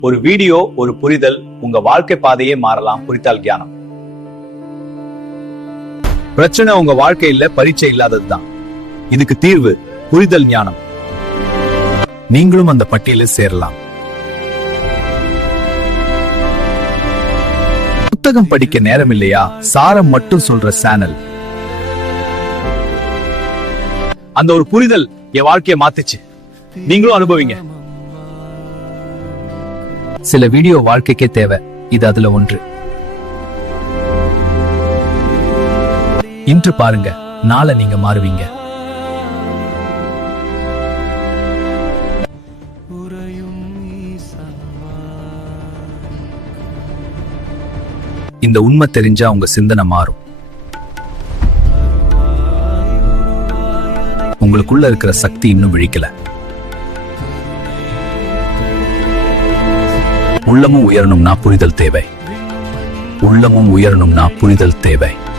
ஒரு வீடியோ, ஒரு புரிதல், உங்க வாழ்க்கை பாதையே மாறலாம். புரித்தால் ஞானம். பிரச்சனை உங்க வாழ்க்கையில பரீட்சை இல்லாததுதான். இதுக்கு தீர்வு புரிதல் ஞானம். நீங்களும் அந்த பட்டியலில் சேரலாம். புத்தகம் படிக்க நேரம் இல்லையா? சாரம் மட்டும் சொல்ற சேனல். அந்த ஒரு புரிதல் என் வாழ்க்கையை மாத்துச்சு. நீங்களும் அனுபவிங்க. சில வீடியோ வாழ்க்கைக்கே தேவை. இது அதுல ஒன்று. இன்று பாருங்க, நாளை நீங்க மாறுவீங்க. இந்த உண்மை தெரிஞ்சா உங்க சிந்தனை மாறும். உங்களுக்குள்ள இருக்கிற சக்தி இன்னும் விழிக்கல. உள்ளமும் உயரணும்னா புரிதல் தேவை. உள்ளமும் உயரணும்னா புரிதல் தேவை.